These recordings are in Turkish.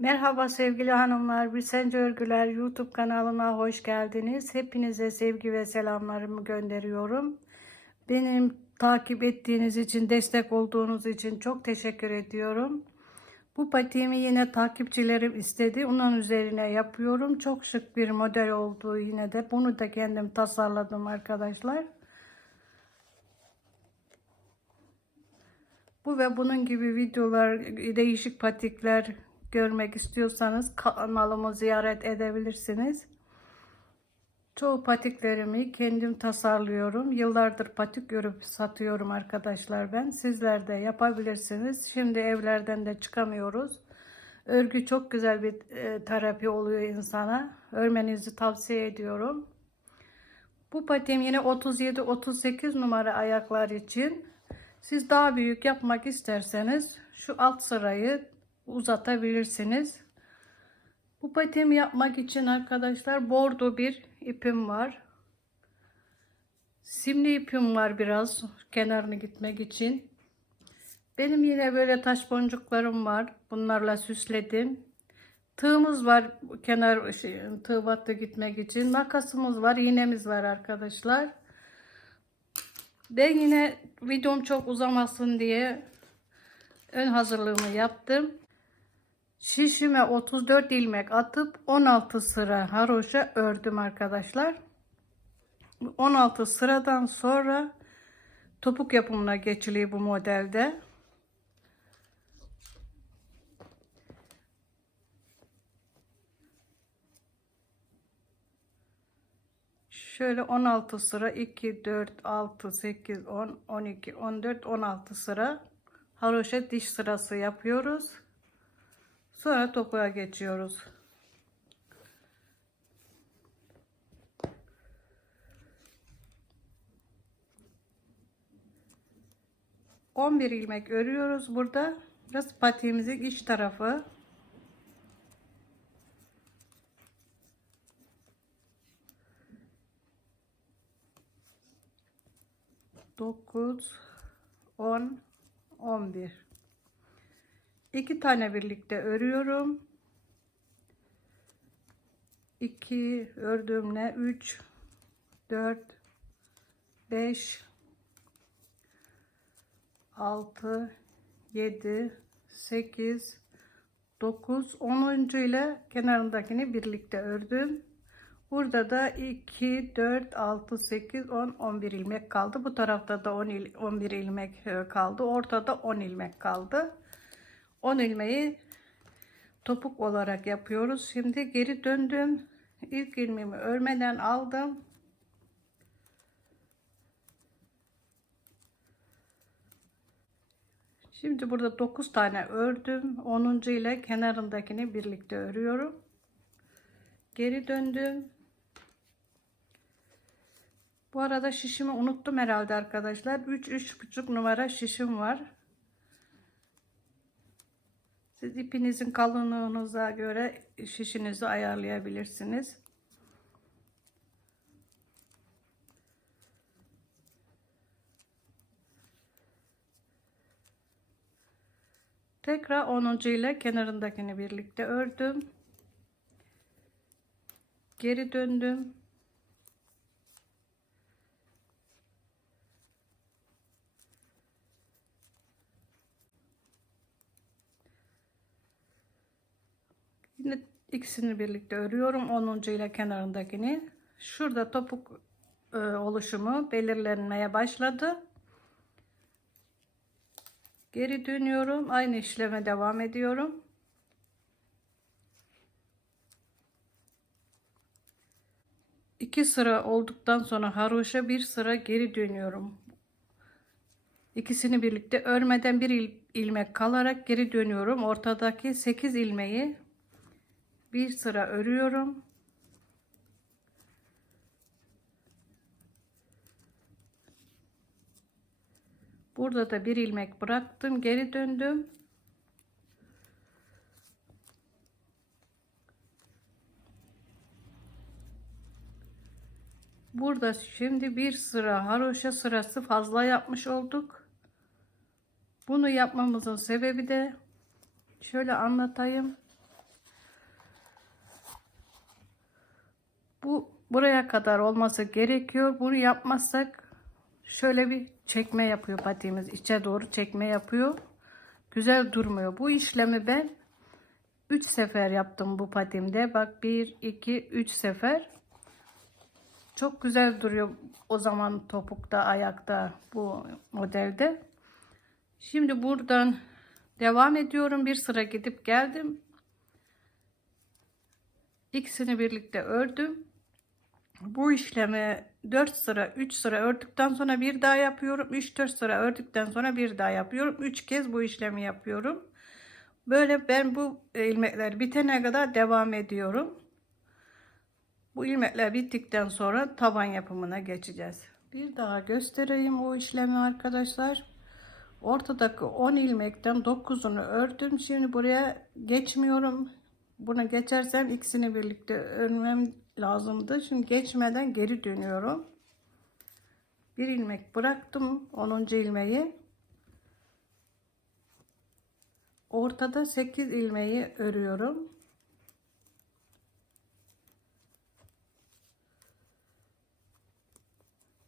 Merhaba sevgili hanımlar, Bilsence Örgüler YouTube kanalıma hoş geldiniz. Hepinize sevgi ve selamlarımı gönderiyorum. Benim takip ettiğiniz için, destek olduğunuz için çok teşekkür ediyorum. Bu patiğimi yine takipçilerim istedi. Onun üzerine yapıyorum. Çok şık bir model oldu yine de. Bunu da kendim tasarladım arkadaşlar. Bu ve bunun gibi videolar, değişik patikler görmek istiyorsanız kanalımı ziyaret edebilirsiniz. Çoğu patiklerimi kendim tasarlıyorum. Yıllardır patik örüp satıyorum arkadaşlar ben. Sizler de yapabilirsiniz. Şimdi evlerden de çıkamıyoruz. Örgü çok güzel bir e, terapi oluyor insana. Örmenizi tavsiye ediyorum. Bu patiğim yine 37-38 numara ayaklar için. Siz daha büyük yapmak isterseniz şu alt sırayı uzatabilirsiniz. Bu patiğimi yapmak için arkadaşlar bordo bir ipim var. Simli ipim var biraz kenarını gitmek için. Benim yine böyle taş boncuklarım var. Bunlarla süsledim. Tığımız var kenar şey, tığ battı gitmek için. Makasımız var, iğnemiz var arkadaşlar. Ben yine videom çok uzamasın diye ön hazırlığımı yaptım. Şişime 34 ilmek atıp 16 sıra haroşa ördüm arkadaşlar. 16 sıradan sonra topuk yapımına geçiliyor bu modelde. Şöyle 16 sıra 2 4 6 8 10 12 14 16 sıra haroşa diş sırası yapıyoruz. Sonra topuğa geçiyoruz. On bir ilmek örüyoruz burada. Biraz patiğimizin iç tarafı. Dokuz, on, on bir iki tane birlikte örüyorum. 2 ördüğümle 3 4 5 6 7 8 9 10. ile kenarındakini birlikte ördüm. Burada da 2 4 6 8 10 11 ilmek kaldı. Bu tarafta da 10 il, 11 ilmek e, kaldı. Ortada 10 ilmek kaldı. 10 ilmeği topuk olarak yapıyoruz. Şimdi geri döndüm. İlk ilmeğimi örmeden aldım. Şimdi burada 9 tane ördüm. 10. ile kenarındakini birlikte örüyorum. Geri döndüm. Bu arada şişimi unuttum herhalde arkadaşlar. 3 3,5 numara şişim var. Siz ipinizin kalınlığınıza göre şişinizi ayarlayabilirsiniz. Tekrar 10. ile kenarındakini birlikte ördüm. Geri döndüm. Yine ikisini birlikte örüyorum. 10. ile kenarındakini. Şurada topuk e, oluşumu belirlenmeye başladı. Geri dönüyorum. Aynı işleme devam ediyorum. İki sıra olduktan sonra haroşa bir sıra geri dönüyorum. İkisini birlikte örmeden bir il, ilmek kalarak geri dönüyorum. Ortadaki 8 ilmeği bir sıra örüyorum. Burada da bir ilmek bıraktım, geri döndüm. Burada şimdi bir sıra haroşa sırası fazla yapmış olduk. Bunu yapmamızın sebebi de şöyle anlatayım. Bu buraya kadar olması gerekiyor. Bunu yapmazsak şöyle bir çekme yapıyor patiğimiz. içe doğru çekme yapıyor. Güzel durmuyor. Bu işlemi ben 3 sefer yaptım bu patimde. Bak 1, 2, 3 sefer. Çok güzel duruyor o zaman topukta, ayakta bu modelde. Şimdi buradan devam ediyorum. Bir sıra gidip geldim. İkisini birlikte ördüm. Bu işlemi 4 sıra 3 sıra ördükten sonra bir daha yapıyorum. 3-4 sıra ördükten sonra bir daha yapıyorum. 3 kez bu işlemi yapıyorum. Böyle ben bu ilmekler bitene kadar devam ediyorum. Bu ilmekler bittikten sonra taban yapımına geçeceğiz. Bir daha göstereyim o işlemi arkadaşlar. Ortadaki 10 ilmekten 9'unu ördüm. Şimdi buraya geçmiyorum. Buna geçersem ikisini birlikte örmem lazımdı. Şimdi geçmeden geri dönüyorum. Bir ilmek bıraktım. 10. ilmeği. Ortada 8 ilmeği örüyorum.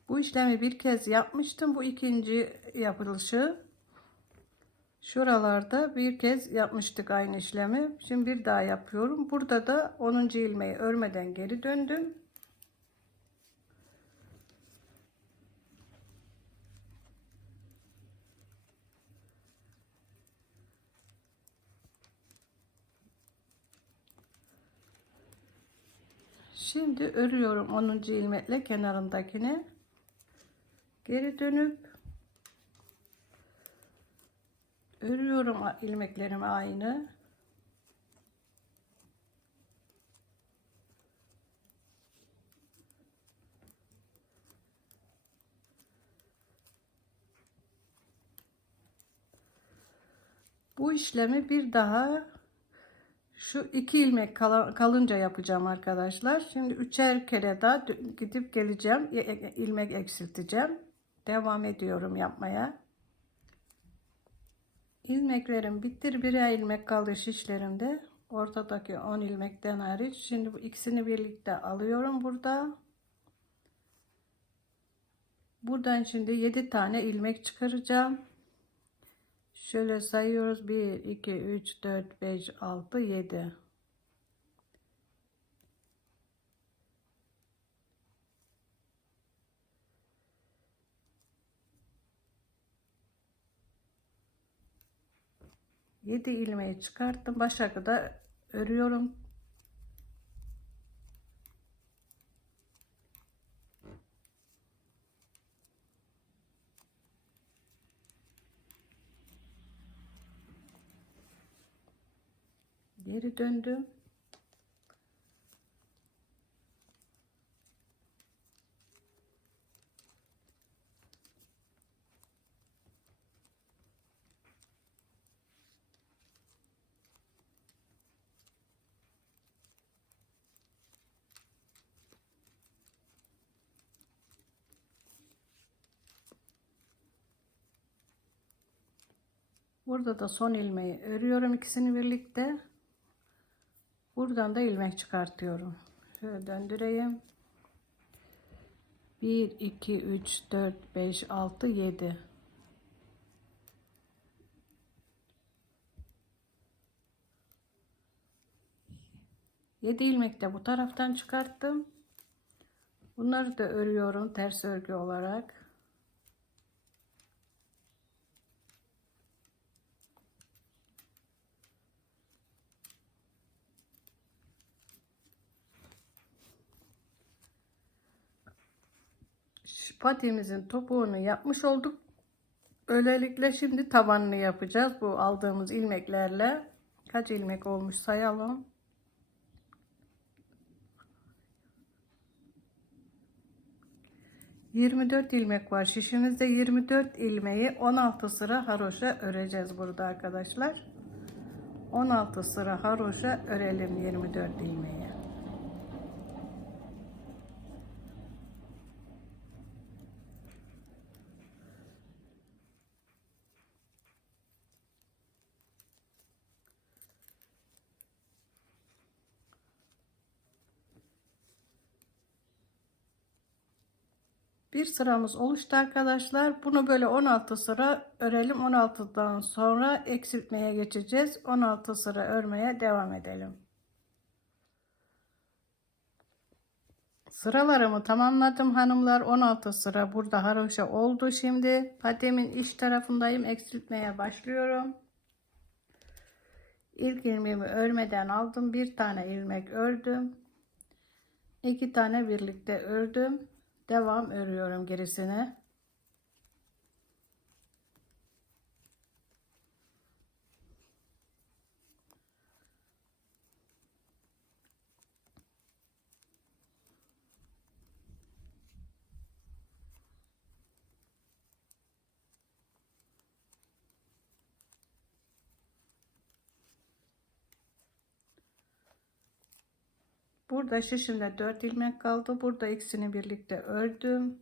Bu işlemi bir kez yapmıştım. Bu ikinci yapılışı. Şuralarda bir kez yapmıştık aynı işlemi. Şimdi bir daha yapıyorum. Burada da 10. ilmeği örmeden geri döndüm. Şimdi örüyorum 10. ilmekle kenarındakini. Geri dönüp örüyorum ilmeklerimi aynı. Bu işlemi bir daha şu iki ilmek kalınca yapacağım arkadaşlar. Şimdi üçer kere daha gidip geleceğim. ilmek eksilteceğim. Devam ediyorum yapmaya. İlmeklerim bittir. Birer ilmek kaldı şişlerimde. Ortadaki 10 ilmekten hariç. Şimdi bu ikisini birlikte alıyorum burada. Buradan şimdi 7 tane ilmek çıkaracağım. Şöyle sayıyoruz. 1, 2, 3, 4, 5, 6, 7. Yedi ilmeği çıkarttım. Başa kadar örüyorum. Geri döndüm. Burada da son ilmeği örüyorum ikisini birlikte. Buradan da ilmek çıkartıyorum. Şöyle döndüreyim. 1 2 3 4 5 6 7 7 ilmek de bu taraftan çıkarttım. Bunları da örüyorum ters örgü olarak. Patiğimizin topuğunu yapmış olduk. Öylelikle şimdi tabanını yapacağız. Bu aldığımız ilmeklerle. Kaç ilmek olmuş sayalım. Yirmi dört ilmek var. Şişimizde 24 ilmeği 16 sıra haroşa öreceğiz burada arkadaşlar. 16 sıra haroşa örelim 24 ilmeği. Bir sıramız oluştu arkadaşlar. Bunu böyle 16 sıra örelim. 16'dan sonra eksiltmeye geçeceğiz. 16 sıra örmeye devam edelim. Sıralarımı tamamladım hanımlar. 16 sıra burada haroşa oldu şimdi. Patiğimin iç tarafındayım. Eksiltmeye başlıyorum. İlk ilmeğimi örmeden aldım. Bir tane ilmek ördüm. İki tane birlikte ördüm. Devam örüyorum gerisine. Burada şişimde 4 ilmek kaldı. Burada ikisini birlikte ördüm.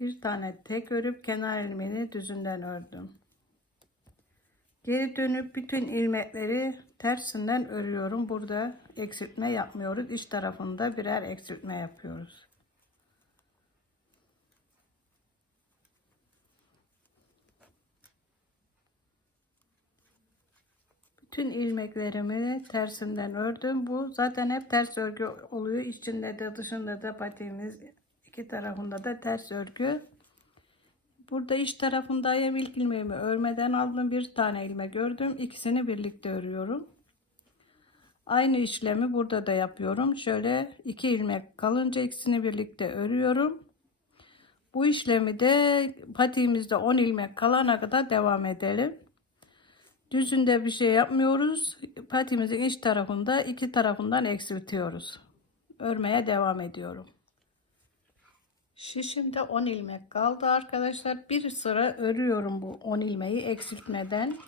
Bir tane tek örüp kenar ilmeğini düzünden ördüm. Geri dönüp bütün ilmekleri tersinden örüyorum. Burada eksiltme yapmıyoruz. İç tarafında birer eksiltme yapıyoruz. Bütün ilmeklerimi tersinden ördüm. Bu zaten hep ters örgü oluyor. İçinde de dışında da patiğimiz iki tarafında da ters örgü. Burada iç tarafındayım. İlk ilmeğimi örmeden aldım. Bir tane ilmek ördüm. İkisini birlikte örüyorum. Aynı işlemi burada da yapıyorum. Şöyle iki ilmek kalınca ikisini birlikte örüyorum. Bu işlemi de patiğimizde 10 ilmek kalana kadar devam edelim. Düzünde bir şey yapmıyoruz. Patimizin iç tarafında iki tarafından eksiltiyoruz. Örmeye devam ediyorum. Şişimde 10 ilmek kaldı arkadaşlar. Bir sıra örüyorum bu 10 ilmeği eksiltmeden.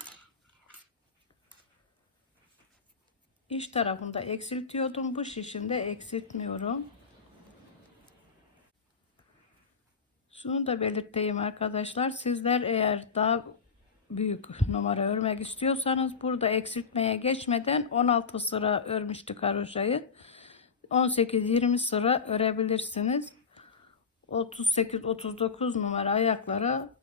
İç tarafında eksiltiyordum. Bu şişimde eksiltmiyorum. Şunu da belirteyim arkadaşlar. Sizler eğer daha büyük numara örmek istiyorsanız burada eksiltmeye geçmeden 16 sıra örmüştük haroşayı. 18-20 sıra örebilirsiniz. 38-39 numara ayaklara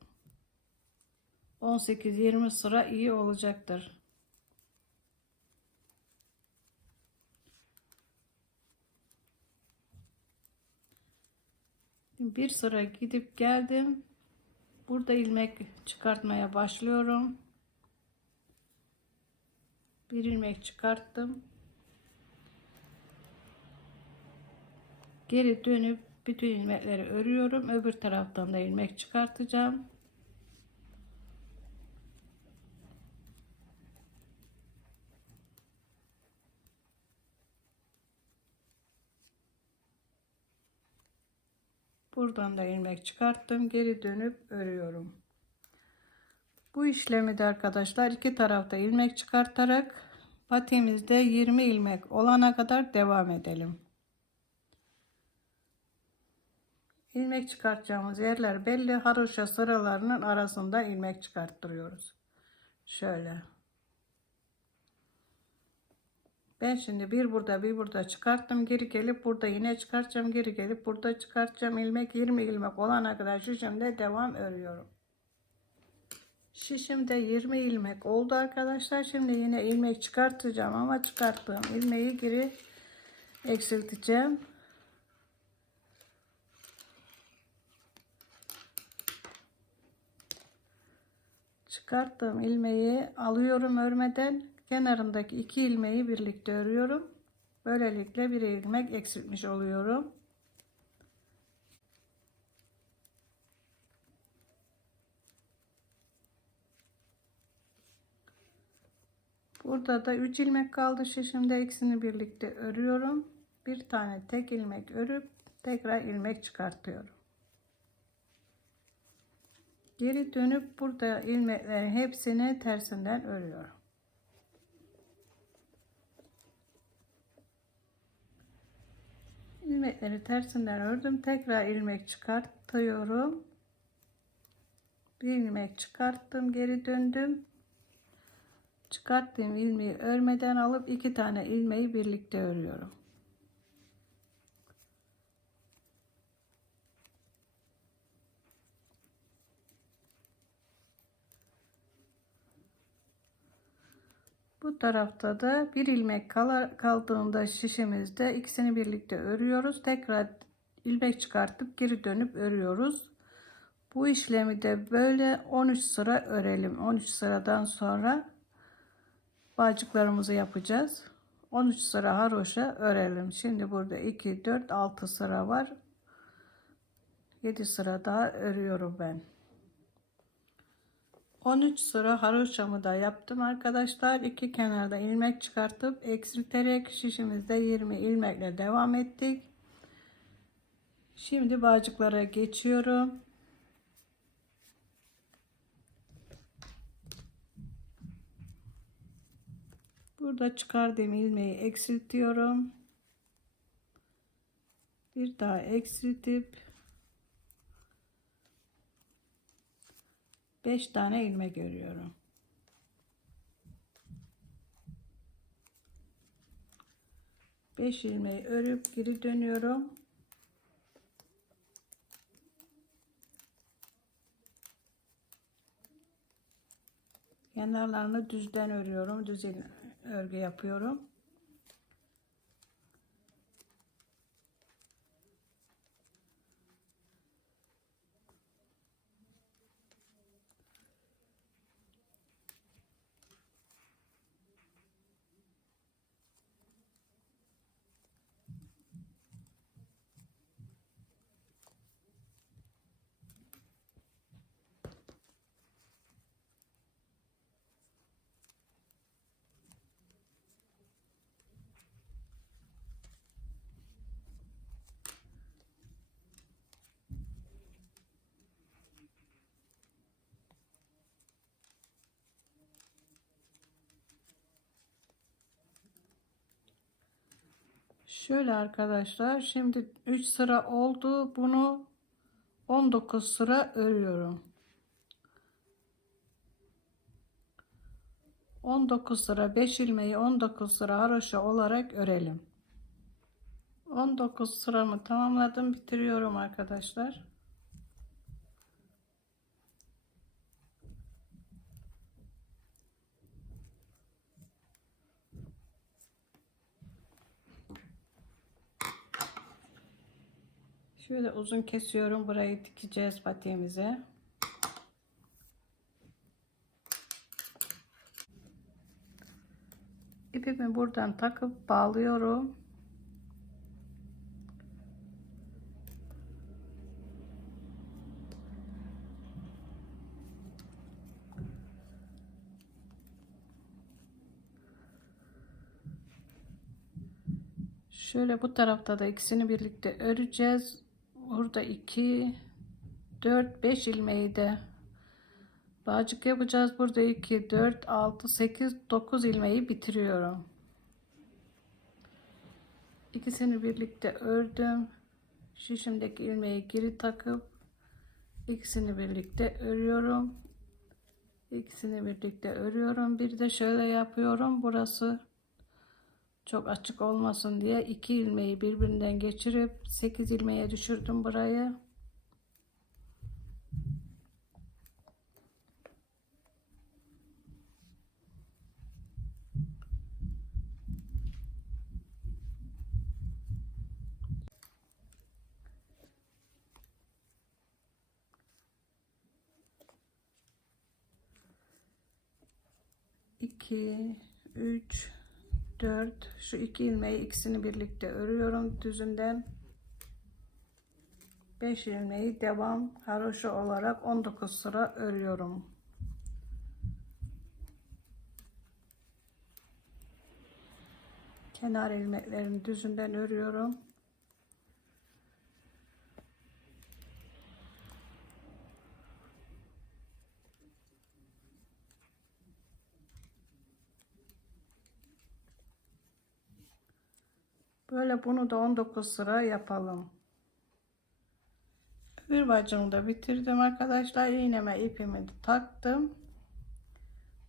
18-20 sıra iyi olacaktır. Bir sıra gidip geldim. Burada ilmek çıkartmaya başlıyorum. Bir ilmek çıkarttım. Geri dönüp bütün ilmekleri örüyorum. Öbür taraftan da ilmek çıkartacağım. Buradan da ilmek çıkarttım. Geri dönüp örüyorum. Bu işlemi de arkadaşlar iki tarafta ilmek çıkartarak patiğimizde 20 ilmek olana kadar devam edelim. İlmek çıkartacağımız yerler belli. Haroşa sıralarının arasında ilmek çıkarttırıyoruz. Şöyle. Ben şimdi bir burada bir burada çıkarttım. Geri gelip burada yine çıkartacağım. Geri gelip burada çıkartacağım. ilmek 20 ilmek olana kadar şişimde devam örüyorum. Şişimde 20 ilmek oldu arkadaşlar. Şimdi yine ilmek çıkartacağım ama çıkarttığım ilmeği geri eksilteceğim. Çıkarttığım ilmeği alıyorum örmeden kenarındaki iki ilmeği birlikte örüyorum. Böylelikle bir ilmek eksiltmiş oluyorum. Burada da 3 ilmek kaldı şişimde ikisini birlikte örüyorum. Bir tane tek ilmek örüp tekrar ilmek çıkartıyorum. Geri dönüp burada ilmeklerin hepsini tersinden örüyorum. İlmekleri tersinden ördüm. Tekrar ilmek çıkartıyorum. Bir ilmek çıkarttım. Geri döndüm. Çıkarttığım ilmeği örmeden alıp iki tane ilmeği birlikte örüyorum. Bu tarafta da bir ilmek kaldığında şişimizde ikisini birlikte örüyoruz. Tekrar ilmek çıkartıp geri dönüp örüyoruz. Bu işlemi de böyle 13 sıra örelim. 13 sıradan sonra bağcıklarımızı yapacağız. 13 sıra haroşa örelim. Şimdi burada 2, 4, 6 sıra var. 7 sıra daha örüyorum ben. 13 sıra haroşamı da yaptım arkadaşlar. İki kenarda ilmek çıkartıp eksilterek şişimizde 20 ilmekle devam ettik. Şimdi bağcıklara geçiyorum. Burada çıkardığım ilmeği eksiltiyorum. Bir daha eksiltip 5 tane ilmek örüyorum. Beş ilmeği örüp geri dönüyorum. Kenarlarını düzden örüyorum. Düz örgü yapıyorum. Şöyle arkadaşlar şimdi 3 sıra oldu. Bunu 19 sıra örüyorum. 19 sıra 5 ilmeği 19 sıra haroşa olarak örelim. 19 sıramı tamamladım. Bitiriyorum arkadaşlar. Şöyle uzun kesiyorum. Burayı dikeceğiz patiğimize. İpimi buradan takıp bağlıyorum. Şöyle bu tarafta da ikisini birlikte öreceğiz. Burada 2 4 5 ilmeği de bağcık yapacağız. Burada 2 4 6 8 9 ilmeği bitiriyorum. İkisini birlikte ördüm. Şişimdeki ilmeği geri takıp ikisini birlikte örüyorum. İkisini birlikte örüyorum. Bir de şöyle yapıyorum. Burası çok açık olmasın diye iki ilmeği birbirinden geçirip 8 ilmeğe düşürdüm burayı. İki, üç, 4 şu iki ilmeği ikisini birlikte örüyorum düzünden 5 ilmeği devam haroşa olarak 19 sıra örüyorum. Kenar ilmeklerini düzünden örüyorum Böyle bunu da 19 sıra yapalım. Bir bacımı da bitirdim arkadaşlar. İğneme ipimi de taktım.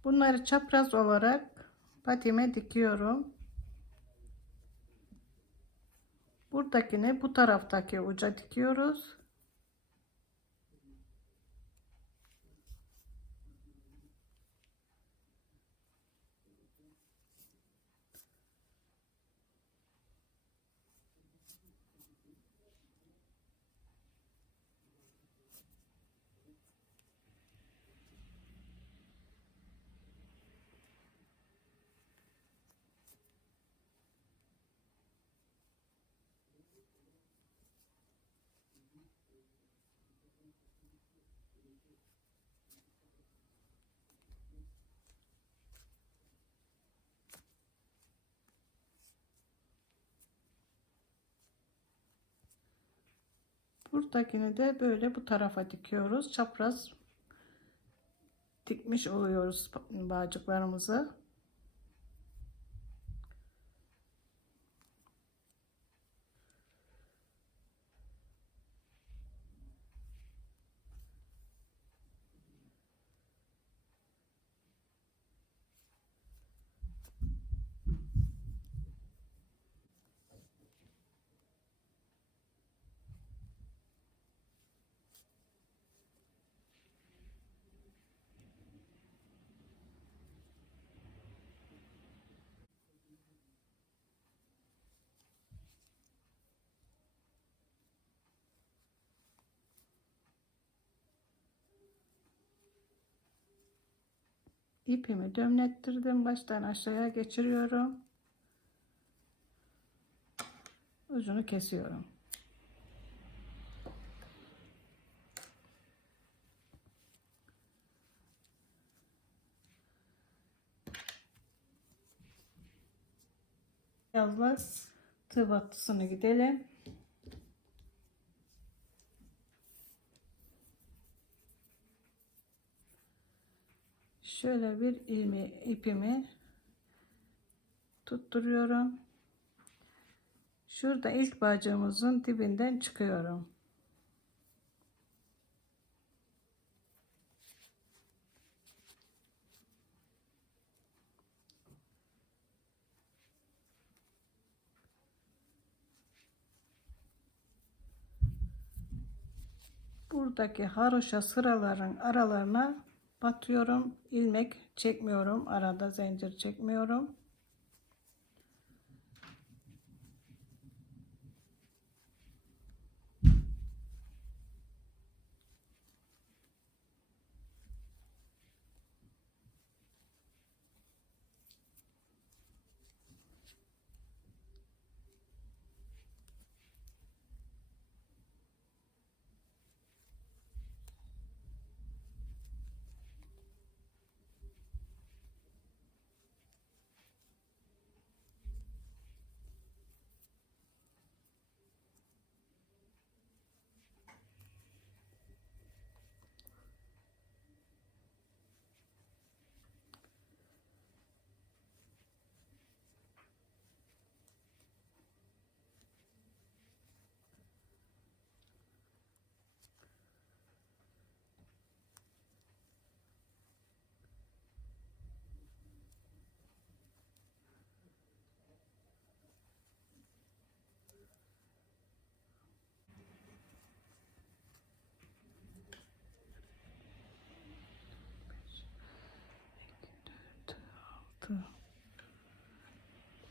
Bunları çapraz olarak patime dikiyorum. Buradakini bu taraftaki uca dikiyoruz. Buradakini de böyle bu tarafa dikiyoruz. Çapraz dikmiş oluyoruz bağcıklarımızı. İpimi dömlettirdim. Baştan aşağıya geçiriyorum. Ucunu kesiyorum. Yazla tığ battısını gidelim. Şöyle bir ilmi ipimi tutturuyorum. Şurada ilk bacağımızın dibinden çıkıyorum. Buradaki haroşa sıraların aralarına batıyorum. ilmek çekmiyorum. Arada zincir çekmiyorum.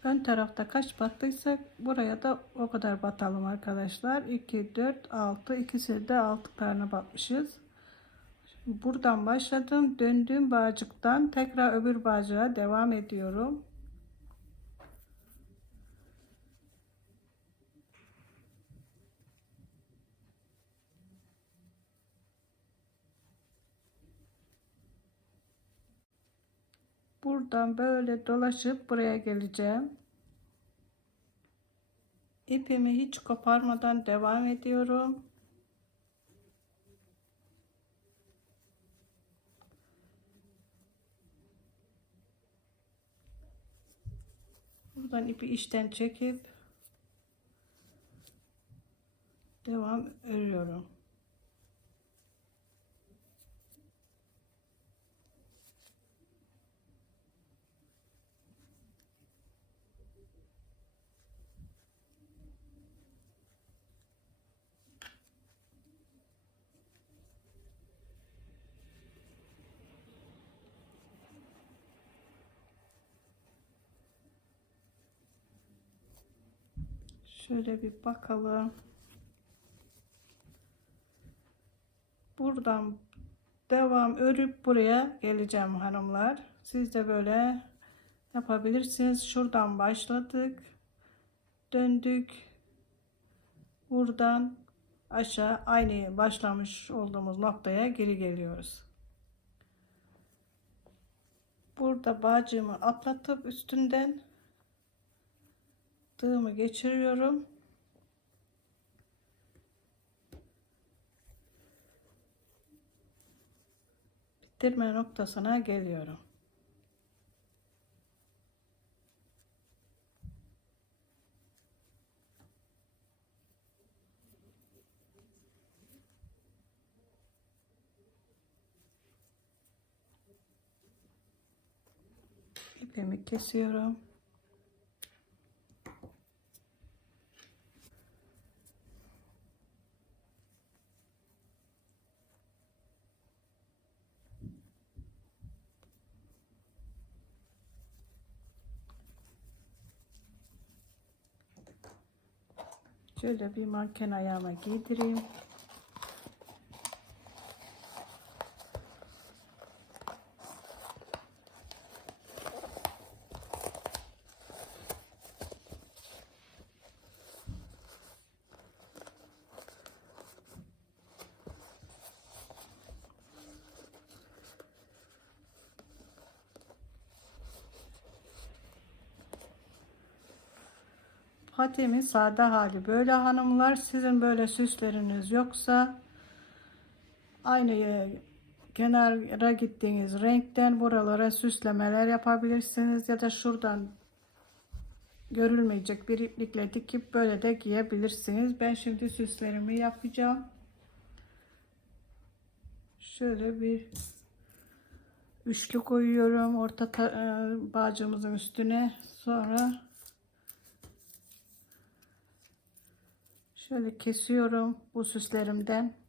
Ön tarafta kaç battıysak buraya da o kadar batalım arkadaşlar. 2, 4, 6. ikisi de altlarına batmışız. Buradan başladım. Döndüğüm bağcıktan tekrar öbür bağcığa devam ediyorum. Buradan böyle dolaşıp buraya geleceğim. İpimi hiç koparmadan devam ediyorum. Buradan ipi işten çekip devam örüyorum. Şöyle bir bakalım. Buradan devam örüp buraya geleceğim hanımlar. Siz de böyle yapabilirsiniz. Şuradan başladık. Döndük. Buradan aşağı aynı başlamış olduğumuz noktaya geri geliyoruz. Burada bağcığımı atlatıp üstünden tığımı geçiriyorum. Bitirme noktasına geliyorum. ipimi kesiyorum. Şöyle bir manken ayağıma giydireyim. Patiğimin sade hali böyle hanımlar. Sizin böyle süsleriniz yoksa aynı e, kenara gittiğiniz renkten buralara süslemeler yapabilirsiniz ya da şuradan görülmeyecek bir iplikle dikip böyle de giyebilirsiniz. Ben şimdi süslerimi yapacağım. Şöyle bir üçlü koyuyorum orta ta- e, bağcığımızın üstüne. Sonra Şöyle kesiyorum bu süslerimden.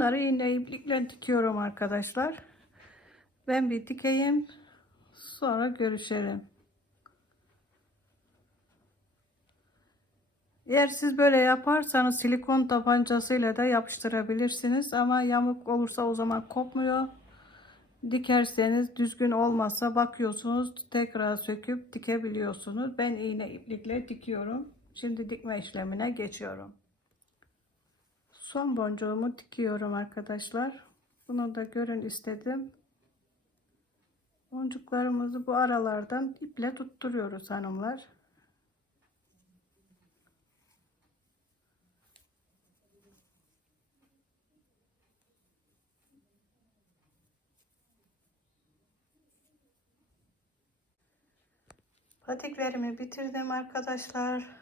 Bunları iğne iplikle dikiyorum arkadaşlar. Ben bir dikeyim. Sonra görüşelim. Eğer siz böyle yaparsanız silikon tabancasıyla da yapıştırabilirsiniz. Ama yamuk olursa o zaman kopmuyor. Dikerseniz düzgün olmazsa bakıyorsunuz tekrar söküp dikebiliyorsunuz. Ben iğne iplikle dikiyorum. Şimdi dikme işlemine geçiyorum. Son boncuğumu dikiyorum arkadaşlar. Bunu da görün istedim. Boncuklarımızı bu aralardan iple tutturuyoruz hanımlar. Patiklerimi bitirdim arkadaşlar.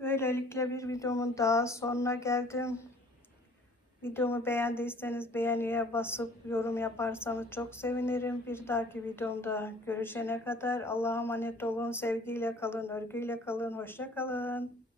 Böylelikle bir videomun daha sonuna geldim. Videomu beğendiyseniz beğeniye basıp yorum yaparsanız çok sevinirim. Bir dahaki videomda görüşene kadar Allah'a emanet olun. Sevgiyle kalın, örgüyle kalın. Hoşça kalın.